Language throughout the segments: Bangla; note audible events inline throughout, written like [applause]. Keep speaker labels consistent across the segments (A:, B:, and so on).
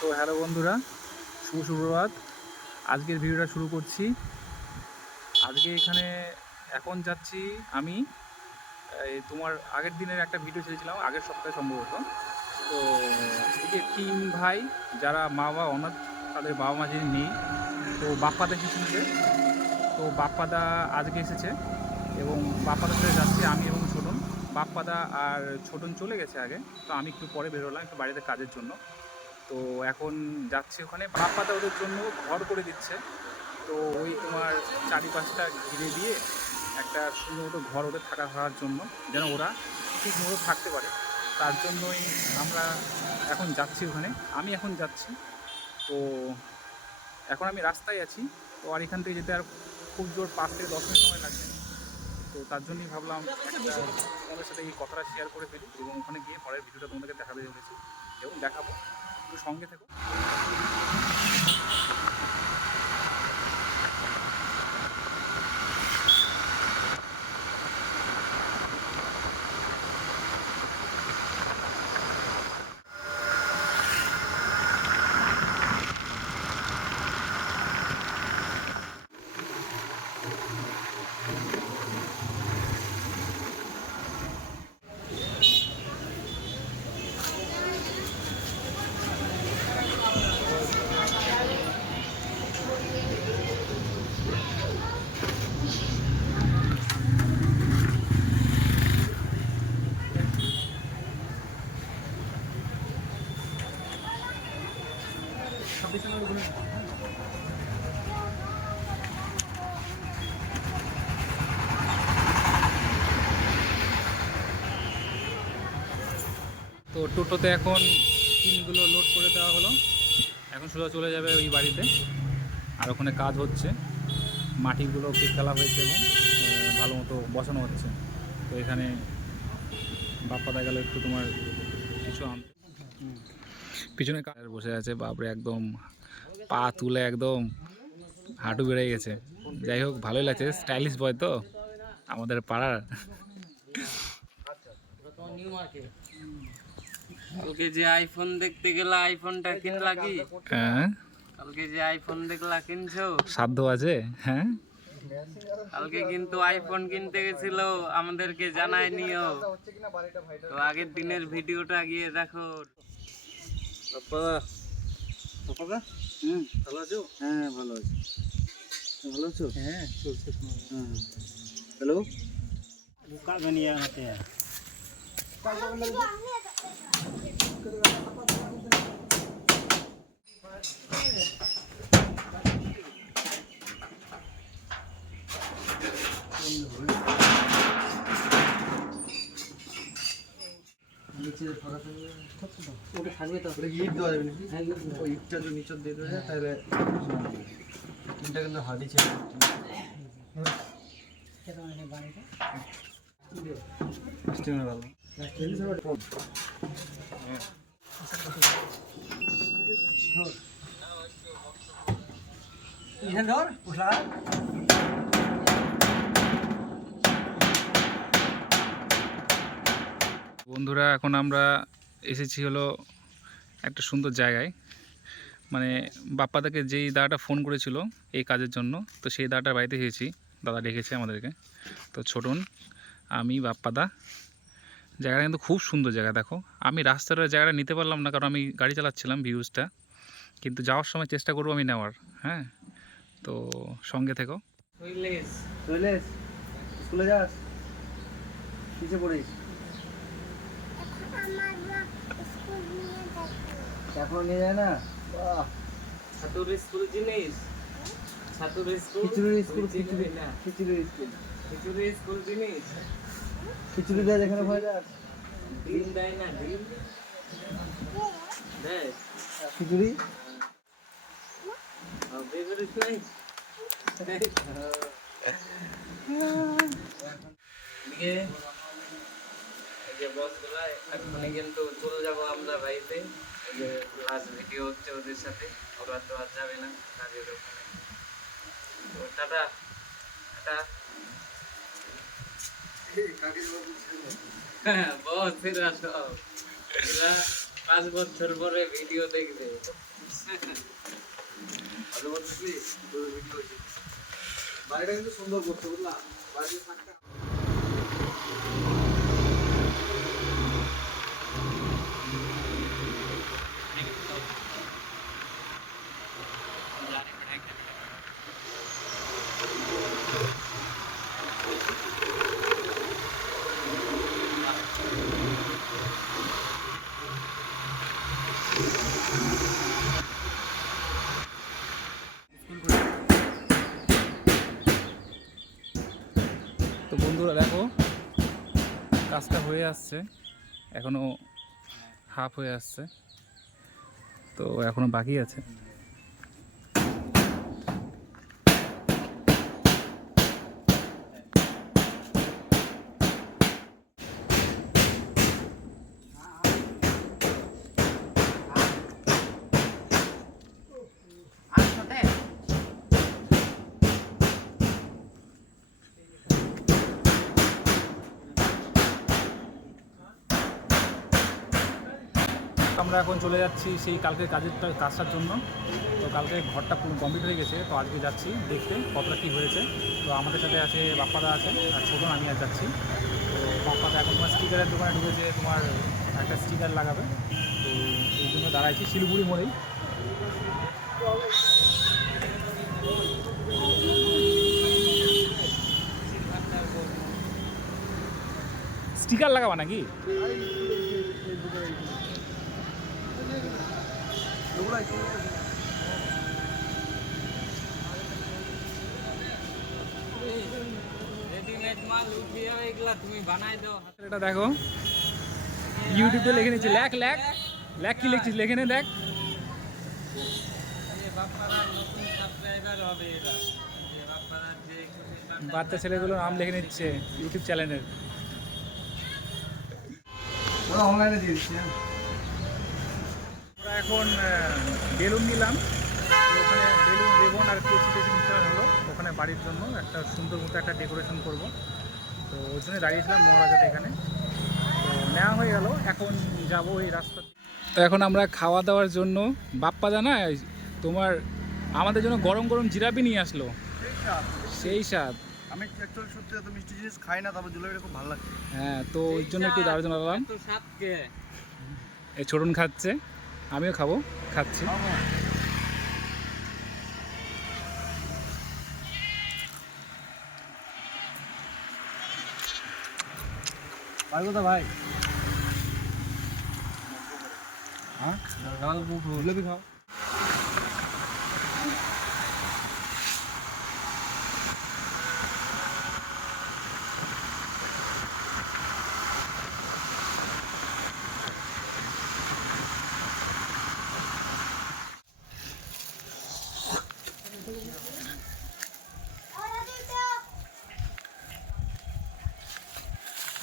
A: তো হ্যালো বন্ধুরা, শুভ সুপ্রভাত আজকের ভিডিওটা শুরু করছি। আজকে এখানে এখন যাচ্ছি আমি। তোমার আগের দিনের একটা ভিডিও ছেড়েছিলাম, আগের সপ্তাহে সম্ভবত। তো যে তিন ভাই, যারা মা বাবা অনাথ, তাদের বাবা মা যিনি নেই, তো বাপ্পাদা এসেছিল তো বাপ্পাদা আজকে এসেছে এবং বাপ্পাদার সাথে যাচ্ছি আমি এবং ছোটন। বাপ্পাদা আর ছোটন চলে গেছে আগে, তো আমি একটু পরে বেরোলাম একটু বাড়িতে কাজের জন্য। তো এখন যাচ্ছে ওখানে। বাপ্পাদা ওদের জন্য ঘর করে দিচ্ছে। তো ওই তোমার চারিপাশটা ঘিরে দিয়ে একটা সুন্দর মতো ঘর ওদের থাকা থাকার জন্য, যেন ওরা ঠিক মতো থাকতে পারে। তার জন্যই আমরা এখন যাচ্ছি ওখানে। আমি এখন যাচ্ছি। তো এখন আমি রাস্তায় আছি। তো আর এখান থেকে যেতে আর খুব জোর পাঁচ থেকে দশ মিনিট সময় লাগবে। তো তার জন্যই ভাবলাম তোমাদের সাথে এই কথাটা শেয়ার করে ফেলি এবং ওখানে গিয়ে পরের ভিডিওটা তোমাদেরকে দেখাতে চলেছি এবং দেখাবো। সঙ্গে থেকো তো টোটোতে এখন টিনগুলো লোড করে দেওয়া হলো। এখন সোজা চলে যাবে ওই বাড়িতে। আর ওখানে কাজ হচ্ছে। মাটিগুলো ফেলা হয়েছে এবং ভালো মতো বসানো হচ্ছে। তো এখানে বাপ্পাদা গেল একটু তোমার কিছু আনতে। পিছনে কার বসে আছে, বাপরে একদম পা তুলে একদম হাঁটু বেড়ে গেছে। যাই হোক, ভালোই লাগছে। স্টাইলিশ বয় তো, আমাদের পাড়ার।
B: কালকে যে আইফোন দেখতে গেলে আইফোনটা কিনলা কি?
A: হ্যাঁ।
B: কালকে যে আইফোন দেখলা কিনছো?
A: সাধ্য আছে হ্যাঁ।
B: কালকে কিন্তু আইফোন কিনতে গেছিল আমাদেরকে জানায় নিও। তো আগের দিনের ভিডিওটা গিয়ে দেখো।
C: হুম। ভালো আছো? হ্যাঁ ভালো আছি। ভালো আছো?
A: হ্যাঁ চলছে।
C: হ্যাঁ হ্যালো?
B: ওটা থাকবে তো
C: ওটা ইট দেওয়া যাবে নাকি ওই ইটটা যদি নিচে দিয়ে দেওয়া যায় তাহলে ইটটা কিন্তু হার্ডি ছিল স্টিমের ভালো।
A: বন্ধুরা, এখন আমরা এসেছি হলো একটা সুন্দর জায়গায়। মানে বাপ্পাদাকে যেই দাদাটা ফোন করেছিল এই কাজের জন্য, তো সেই দাদাটার বাড়িতে এসেছি দাদা ডেকেছে আমাদেরকে। তো ছোটন, আমি বাপ্পাদা জায়গাটা কিন্তু খুব সুন্দর জায়গা দেখো। আমি রাস্তার জায়গাটা নিতে পারলাম না কারণ আমি গাড়ি চালাচ্ছিলাম ভিউজটা কিন্তু যাওয়ার সময় চেষ্টা করব আমি নেওয়ার হ্যাঁ? তো সঙ্গে থেকো।
C: স্কুলে যাস? কিসে পড়িস? এখনও নিয়ে যায় না?
B: ছাতুর স্কুল জিনিস? ছাতুর স্কুল?
C: খিচুড়ি স্কুল
B: চিনবি
C: খিচুড়ি
B: না।
C: খিচুড়ি স্কুল।
B: খিচুড়ি স্কুল জিনিস?
C: খিচুড়ি দেয় যেখানে ভয় যাস
B: ডিম দেয় না ডিম দেয়
C: খিচুড়ি
B: হবে করিস নাই দিয়ে এই যে বসগুলা এখনই কিন্তু চলে যাব আমরা বাড়িতে এই যে লাস্ট ভিডিও হচ্ছে ওদের সাথে ওরা তো আর যাবে না কাজের ওখানে তো টাটা টাটা হ্যাঁ বস, এরা সব। এরা পাঁচ বছর পরে ভিডিও দেখবে।
C: ভালো বলছি ভিডিও বাড়িটা কিন্তু সুন্দর করছে বুঝলাম বাড়িতে থাকতে
A: তো বন্ধুরা দেখো কাজটা হয়ে আসছে। এখনও হাফ হয়ে আসছে। তো এখনও বাকি আছে। আমরা এখন চলে যাচ্ছি সেই কালকের কাজের কাজটার জন্য। তো কালকে ঘরটা পুরো কমপ্লিট হয়ে গেছে, তো আজকে যাচ্ছি দেখতে কতটা কী হয়েছে। তো আমাদের সাথে আছে বাপ্পাদা আছে, আর ছোটো আমি আর যাচ্ছি। তো বাপ্পাদা এখন তোমার স্টিকারের দোকানে ঢুকেছে, তোমার একটা স্টিকার লাগাবে। তো এই জন্য দাঁড়াইছি, শিলিগুড়ি মোড়েই। স্টিকার লাগাবা নাকি
B: রেডিমেড মাল উঠিয়ে এগুলা তুমি বানাই দাও হাতে
A: এটা দেখো। ইউটিউবে লিখে নিচ্ছি লেখ লেখ। লেখ কি লিখছিস? লিখে নে দেখ।
B: এই বাপ্পারা নতুন সাবস্ক্রাইবার হবে এরা। এই বাপ্পারা যে খুশি
A: বাচ্চা ছেলেগুলো নাম লিখে নিচ্ছে ইউটিউব চ্যানেলের
C: অনলাইনে দিয়ে দিচ্ছি।
A: এখন বেলুন নিলাম। ওখানে বেলুন রেবন আর কেচি টেচি নিতে হলো ওখানে বাড়ির জন্য। একটা সুন্দর মতো একটা ডেকোরেশন করব। তো ওই জন্য দাঁড়িয়েছিলাম মহারাজাতে এখানে। তো নেওয়া হয়ে গেল। এখন যাব এই রাস্তা তো এখন আমরা খাওয়া দাওয়ার জন্য বাপ্পা জানা তোমার আমাদের জন্য গরম গরম জিরাপি নিয়ে আসলো। সেই স্বাদ।
C: আমি অ্যাকচুয়ালি সত্যি এত মিষ্টি জিনিস খাই না তারপর জিলাপিটা খুব ভালো লাগে।
A: হ্যাঁ তো ওই জন্য একটু
B: তো সাতকে
A: এই ছোটন খাচ্ছে। আমিও খাব খাচ্ছি।
C: ভাই। হ্যাঁ? খাও।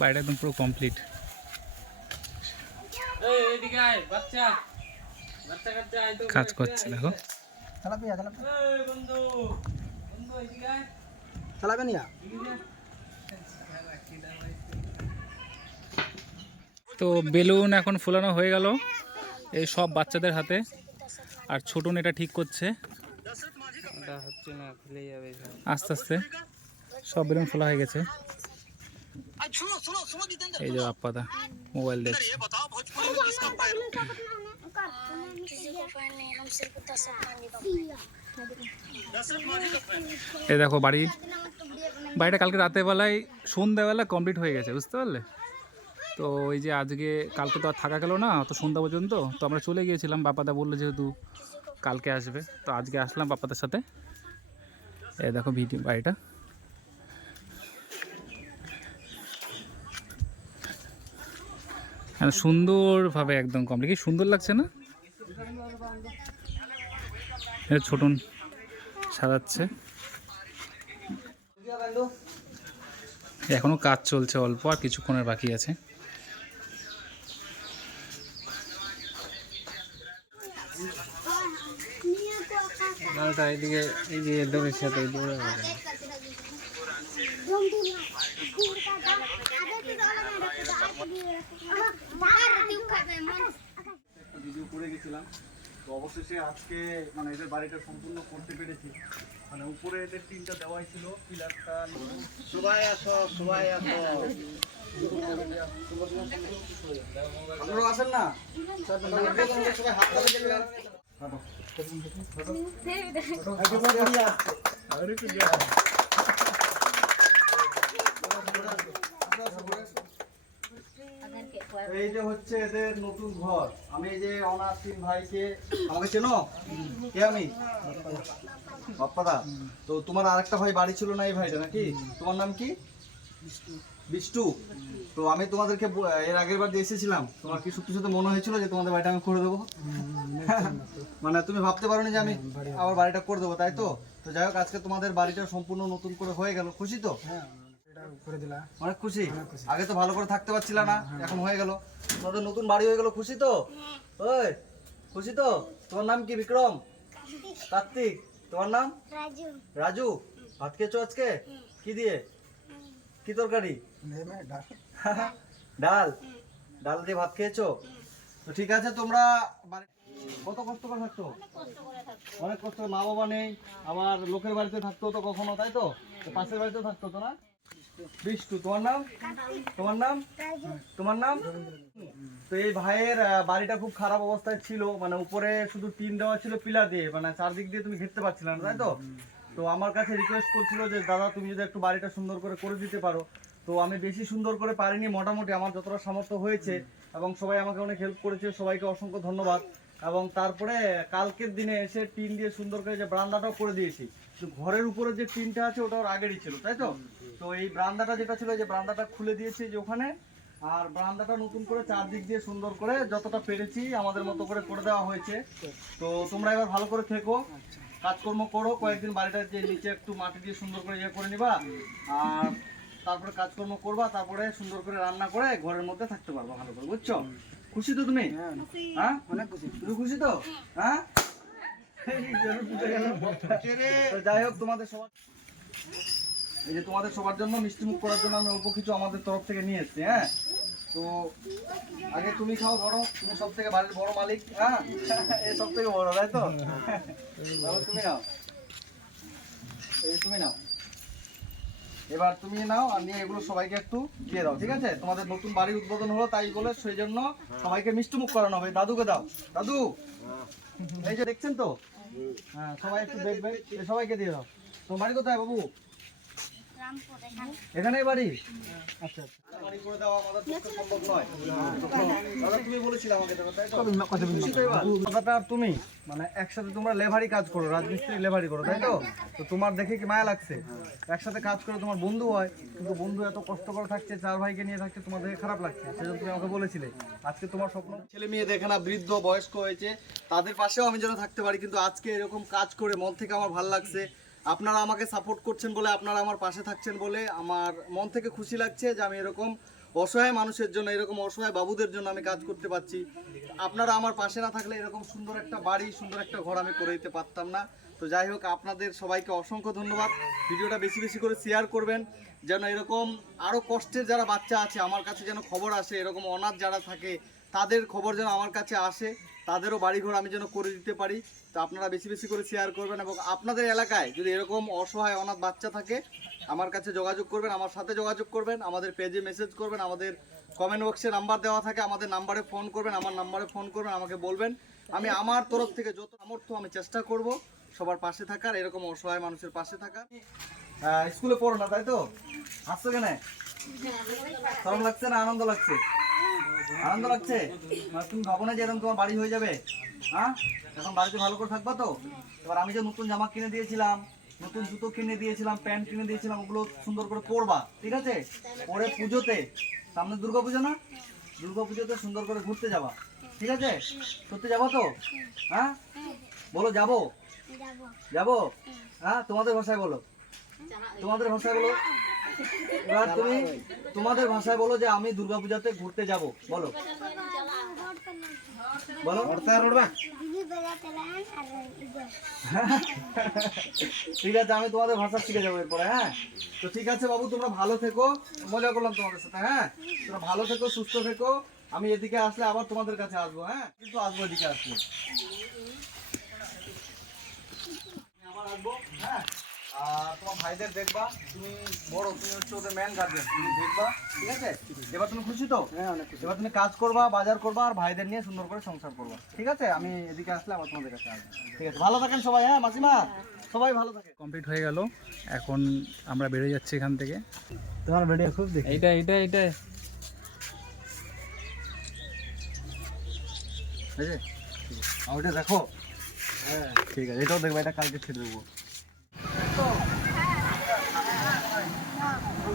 A: বাড়িটা একদম পুরো কমপ্লিট কাজ করছে দেখো। তো বেলুন এখন ফুলানো হয়ে গেল এই সব বাচ্চাদের হাতে। আর ছোটন এটা ঠিক করছে। আস্তে আস্তে সব বেলুন ফোলা হয়ে গেছে। এই যে আপাদা মোবাইল দেখছে। এই দেখো বাড়ি। বাড়িটা কালকে রাতেরবেলায় সন্ধ্যাবেলা কমপ্লিট হয়ে গেছে বুঝতে পারলে? তো ওই যে আজকে কালকে তো আর থাকা গেলো না তো সন্ধ্যা পর্যন্ত। তো আমরা চলে গিয়েছিলাম বাপাদা বলল যেহেতু কালকে আসবে। তো আজকে আসলাম বাপাদের সাথে। এ দেখো ভিডিও বাড়িটা। সুন্দরভাবে একদম কমপ্লিট কি সুন্দর লাগছে না? ছোটন সাজাচ্ছে এখনও কাজ চলছে অল্প, আর কিছুক্ষণের বাকি আছে।
B: এদিকে এই যে দমের সাথে
C: ভিডিও করে গেছিলাম। তো অবশেষে আজকে মানে এদের বাড়িটা সম্পূর্ণ করতে পেরেছি। মানে উপরে এদের টিনটা দেওয়াই ছিল পিলারটা সবাই আসো সবাই আসো। আপনারা আসেন না? সবাই হাত তালি দেবেন। এই যে হচ্ছে এদের নতুন ঘর। আমি এই যে অনাথ তিন ভাইকে, আমাকে চেনো? কে আমি? বাপ্পাদা। তো তোমার আরেকটা ভাই বাড়ি ছিল না এই ভাইটা নাকি? তোমার নাম কি? বিষ্টু। তো আমি তোমাদেরকে এর আগের বার এসেছিলাম। তোমার কি সত্যি সত্যি মনে হয়েছিল যে তোমাদের বাড়িটা আমি করে দেবো? মানে তুমি ভাবতে পারো যে আমি আবার বাড়িটা করে দেবো, তাই তো? তো যাই হোক, আজকে তোমাদের বাড়িটা সম্পূর্ণ নতুন করে হয়ে গেল। খুশি তো? অনেক খুশি? আগে তো ভালো করে থাকতে পারছিলা না এখন হয়ে গেল। তোমাদের নতুন বাড়ি হয়ে গেল খুশি তো? ওই খুশি তো? তোমার নাম কি বিক্রম? কার্তিক। তোমার নাম?
D: राजू
C: রাজু। ভাত খেয়েছো আজকে? কি দিয়ে? কি তরকারি? [laughs] ডাল। ডাল? দিয়ে ভাত খেয়েছো? তো ঠিক আছে তোমরা কত কষ্ট করে থাকতো? অনেক কষ্ট মা বাবা নেই আবার লোকের বাড়িতে থাকতো তো কখনো তাই তো? তো পাশের বাড়িতেও থাকতো তো না? বিষ্টু, তোমার নাম? তোমার নাম? তোমার নাম? তো এই ভাইয়ের বাড়িটা খুব খারাপ অবস্থায় ছিল মানে উপরে শুধু টিন দেওয়া ছিল পিলার দিয়ে মানে চারদিক দিয়ে তুমি তাই তো? তো আমার কাছে রিকোয়েস্ট করছিল যে, দাদা, তুমি যদি একটু বাড়িটা সুন্দর করে করে দিতে পারো। তো আমি বেশি সুন্দর করে পারিনি, মোটামুটি আমার যতটা সামর্থ্য হয়েছে, এবং সবাই আমাকে অনেক হেল্প করেছে, সবাইকে অসংখ্য ধন্যবাদ। এবং তারপরে কালকের দিনে এসে টিন দিয়ে সুন্দর করে যে ব্রান্দাটাও করে দিয়েছি। ঘরের উপরে যে টিনটা আছে ওটা ওর আগেরই ছিল তাই তো? তো এই ব্রান্দাটা যেটা ছিল যে ব্রান্দাটা খুলে দিয়েছি যে ওখানে আর বারান্দাটা নতুন করে চারদিক দিয়ে সুন্দর করে যতটা পেরেছি আমাদের মতো করে করে দেওয়া হয়েছে। তো তোমরা এবার ভালো করে থেকো কাজকর্ম করো কয়েকদিন বাড়িটা যে নিচে একটু মাটি দিয়ে সুন্দর করে ইয়ে করে নিবা আর তারপরে কাজকর্ম করবা তারপরে সুন্দর করে রান্না করে ঘরের মধ্যে থাকতে পারব ভালো করে বুঝছ? খুশি তো তুমি? হ্যাঁ? অনেক খুশি। তুমি খুশি তো? হ্যাঁ এই যেন ফুটে গেল। তো এই যে তোমাদের সবার জন্য করার জন্য আমি অল্প কিছু আমাদের তরফ থেকে নিয়ে হ্যাঁ? তো আগে তুমি খাও বড়, তুমি সব থেকে বাড়ির বড় মালিক হ্যাঁ? সব থেকে বড়, তাই তো? তুমি নাও। এই তুমি নাও। এবার তুমি নাও আর নিয়ে এগুলো সবাইকে একটু দিয়ে দাও, ঠিক আছে? তোমাদের নতুন বাড়ির উদ্বোধন হলো তাই বলে সেই জন্য সবাইকে মিষ্টি মুখ করানো হবে। দাদুকে দাও। দাদু, এই যে দেখছেন তো? হ্যাঁ সবাই একটু দেখবেন সবাইকে দিয়ে দাও। তোমার বাড়ি কোথায় বাবু? এখানেই বাড়ি? আচ্ছা দাদা তুমি মানে একসাথে তোমরা লেভারি কাজ করো রাজমিস্ত্রি লেভারি করো তাই তো? তো তোমার দেখে কি মায়া লাগছে? একসাথে কাজ করে তোমার বন্ধু হয় কিন্তু বন্ধু এত কষ্ট করে থাকছে চার ভাইকে নিয়ে থাকছে তোমার দেখে খারাপ লাগছে। সেজন্য তুমি আমাকে বলেছিলে আজকে তোমার স্বপ্ন ছেলে মেয়ে দেখে না বৃদ্ধ বয়স্ক হয়েছে তাদের পাশেও আমি যেন থাকতে পারি কিন্তু আজকে এরকম কাজ করে মন থেকে আমার ভালো লাগছে। আপনারা আমাকে সাপোর্ট করছেন বলে, আপনারা আমার পাশে থাকছেন বলে আমার মন থেকে খুশি লাগছে যে আমি এরকম অসহায় মানুষের জন্য, এরকম অসহায় বাবুদের জন্য আমি কাজ করতে পারছি। আপনারা আমার পাশে না থাকলে এরকম সুন্দর একটা বাড়ি, সুন্দর একটা ঘর আমি করে দিতে পারতাম না। তো যাই হোক, আপনাদের সবাইকে অসংখ্য ধন্যবাদ। ভিডিওটা বেশি বেশি করে শেয়ার করবেন, যেন এরকম আরও কষ্টের যারা বাচ্চা আছে, আমার কাছে যেন খবর আসে, এরকম অনাথ যারা থাকে, তাদের খবর যেন আমার কাছে আসে। তাদেরও বাড়িঘর আমি যেন করে দিতে পারি। তো আপনারা বেশি বেশি করে শেয়ার করবেন এবং আপনাদের এলাকায় যদি এরকম অসহায় অনাথ বাচ্চা থাকে আমার কাছে যোগাযোগ করবেন আমার সাথে যোগাযোগ করবেন আমাদের পেজে মেসেজ করবেন আমাদের কমেন্ট বক্সে নাম্বার দেওয়া থাকে আমাদের নাম্বারে ফোন করবেন আমার নাম্বারে ফোন করবেন আমাকে বলবেন। আমি আমার তরফ থেকে যত সামর্থ্য আমি চেষ্টা করব সবার পাশে থাকার এরকম অসহায় মানুষের পাশে থাকার। স্কুলে পড়ো না তাই তো? আসছো কেন? সরম লাগছে না? আনন্দ লাগছে? আনন্দ লাগছে? মানে তুমি ভাবো না যে এরকম তোমার বাড়ি হয়ে যাবে? হ্যাঁ? এখন বাড়িতে ভালো করে থাকবা তো? এবার আমি যে নতুন জামা কিনে দিয়েছিলাম নতুন জুতো কিনে দিয়েছিলাম প্যান্ট কিনে দিয়েছিলাম ওগুলো সুন্দর করে পরবা ঠিক আছে? পরে পুজোতে সামনে দুর্গা পুজো না? দুর্গা পুজোতে সুন্দর করে ঘুরতে যাবা ঠিক আছে? সত্যি যাব তো? হ্যাঁ? বলো যাব।
D: যাব?
C: হ্যাঁ? তোমাদের ভাষায় বলো। তোমাদের ভাষায় বলো। এবার তুমি তোমাদের ভাষায় বলো যে আমি দুর্গাপূজাতে ঘুরতে যাব। বলো। বলো। ঠিক আছে, আমি তোমাদের ভাষা শিখে যাব এরপরে হ্যাঁ? তো ঠিক আছে বাবু, তোমরা ভালো থেকো। মজা করলাম তোমাদের সাথে হ্যাঁ? তোমরা ভালো থেকো, সুস্থ থেকো। আমি এদিকে আসলে আবার তোমাদের কাছে আসব হ্যাঁ? কিন্তু আসব এদিকে আসলে আমি আবার আসব হ্যাঁ আর তোমার ভাইদের দেখবা তুমি বড় তুমি হচ্ছে ওদের ম্যান গার্জেন তুমি দেখবা ঠিক আছে? এবার তুমি খুশি তো? হ্যাঁ অনেক এবার তুমি কাজ করবা বাজার করবা আর ভাইদের নিয়ে সুন্দর করে সংসার করবা ঠিক আছে? আমি এদিকে আসলে আবার তোমাদের কাছে আসব ঠিক আছে? ভালো থাকেন সবাই হ্যাঁ মাসিমা? সবাই ভালো থাকে।
A: কমপ্লিট হয়ে গেল। এখন আমরা বেরিয়ে যাচ্ছি এখান থেকে।
C: তোমার ভিডিও খুব দেখি।
A: এইটা এইটা এইটা।
C: ঠিক আছে আর ওটা দেখো। হ্যাঁ ঠিক আছে। এটাও দেখব এটা কালকে ছেড়ে দেবো।